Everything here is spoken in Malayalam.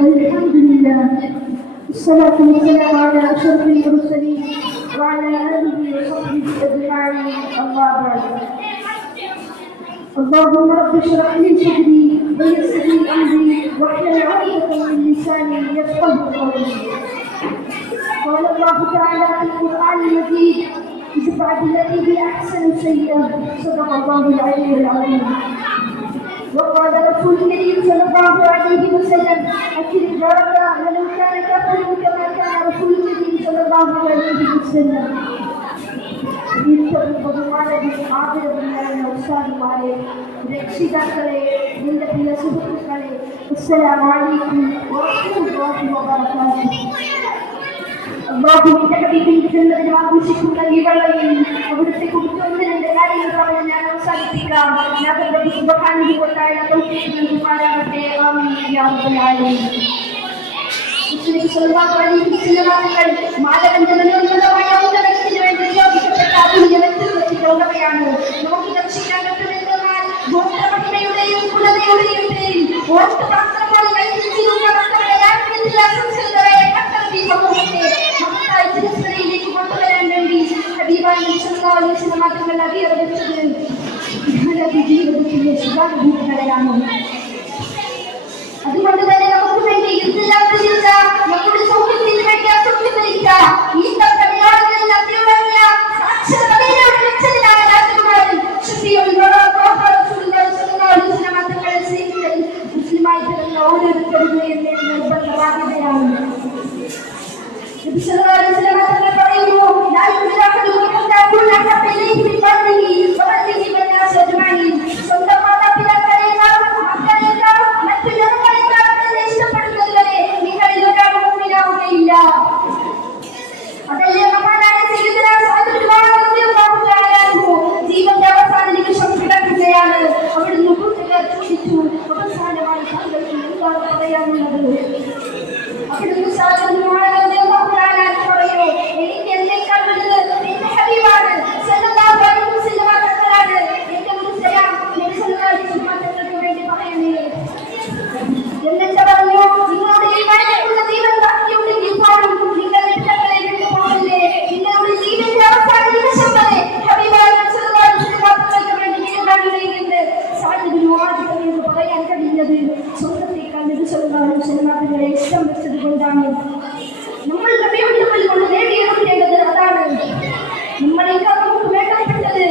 الحمد لله والصلاة والسلام على أشرف المرسلين وعلى آله وصحبه أجمعين أما بعد اللهم رب اشرح لي صدري ويسر لي أمري واحلل عقدة من لساني يفقهوا قولي. قال الله تعالى في القرآن المجيد ادفع بالتي هي أحسن السيئة صدق الله العلي العظيم. وقال رسول الكريم صلى الله عليه وسلم أكرم جارك ولو كان كافرا كما كان رسول الكريم صلى الله عليه وسلم. ഉസ്താദുമാരെ, രക്ഷിതാക്കളെ, എന്റെ പ്രിയ സുഹൃത്തുക്കളെ, അസ്സലാമു അലൈക്കും വറഹ്മത്തുള്ളാഹി വബറകാതുഹു. അല്ലാഹുവിന്റെ ഹബീബിന്റെ ജന്നത്തിൽ ആഘോഷിക്കുന്ന ഈ വേളയിൽ അവിടുത്തെ കുറിച്ച് ഒന്ന് രണ്ട് കാര്യങ്ങൾ പറഞ്ഞ് ഞാൻ അവസാനിപ്പിക്കാം. ഞങ്ങളുടെ സുബ്ഹാനഹു വ തആല തൗഫീഖ് നൽകുമാറാകട്ടെ. ആമീൻ യാ റബ്ബൽ ആലമീൻ. മാനവഞ്ചനമായ ഉന്നതത്തിന് വേണ്ടി നിയോഗിക്കപ്പെട്ട ആധുനിക വ്യക്തിത്വമാണ്. നമുക്ക് രക്ഷിക്കാൻ പറ്റുമെന്നാൽ ഗോത്രമഹിമയുടെയും കുലതയുടെയും പേരിൽ വോട്ട് മാത്രമാണ് സമൂഹത്തെ കൊണ്ടുവരാൻ വേണ്ടി മാത്രമല്ല അറിയപ്പെട്ടത് ജീവിതത്തിന്റെ ശുഭാനുഭൂതികളാണ്. അതുകൊണ്ട് തന്നെ നമുക്ക് വേണ്ടി നമ്മുടെ സൗഖ്യത്തിന് വേണ്ടി അസംഖ്യമില്ല ഈ മുസ്ലിമായി പിറന്ന ഓരോരുത്തരും നിർബന്ധബാധ്യതയാണ്. പറയുന്നു സ്വന്തം മാതാപിതാക്കളെക്കാൾ മക്കളെക്കാൾ മറ്റു ജനങ്ങളെക്കാൾ ഇഷ്ടപ്പെടുന്നവരെ നിങ്ങളിൽ ഒരാൾ മുമ്പിലാവുകയില്ല. അതല്ലേ മഹാനായ സയ്യിദുനാ സഅദ് ബിൻ മുആദ് റളിയല്ലാഹു തആല അൻഹു ജീവന്റെ അവസാന നിമിഷം കിടക്കുകയാണ്. അവിടുന്ന് കൂട്ടുകാർ ചോദിച്ചു, അവസാനമായി താങ്കൾക്ക് എന്താണ് പറയാനുള്ളത്? അവിടുന്ന് സഅദ് ബിൻ മുആദ് റളിയല്ലാഹു തആല അൻഹു പറയൂ, എനിക്ക് എന്നേക്കാൾ വലുത് എന്റെ ഹബീബാണ് സല്ലല്ലാഹു അലൈഹി വസല്ലം തങ്ങളാണ്. എന്റെ ഒരു സലാം നബി സല്ലല്ലാഹു അലൈഹി വസല്ലം തങ്ങൾക്ക് വേണ്ടി പറയണേ. എന്നിട്ട് പറഞ്ഞു, നിങ്ങളുടെ ഈ മരണമുള്ള ജീവൻ ബാക്കിയുണ്ടെങ്കിൽ പോലും നിങ്ങൾ രക്ഷകളെ വിട്ടുപോകല്ലേ. നിങ്ങളുടെ ജീവന്റെ അവസാന നിമിഷം വരെ ഹബീബായ നബി സല്ലല്ലാഹു അലൈഹി വസല്ലം തങ്ങൾക്ക് വേണ്ടി നിലകൊള്ളുകയെന്ന് സഅദ് ബിൻ മുആദ് എന്ന് പറയാൻ കഴിയുന്നത് സ്വന്തത്തേക്കാൾ നബി സല്ലല്ലാഹു അലൈഹി വസല്ലം തങ്ങളെ ഇഷ്ടം വെച്ചത് കൊണ്ടാണ്. നമ്മൾ നബിയുടെ മുന്നിൽ കൊണ്ട് നേടിയെടുക്കേണ്ടത് അതാണ്. നമ്മളേക്കാൾ നമുക്ക് വേണ്ടപ്പെട്ടത്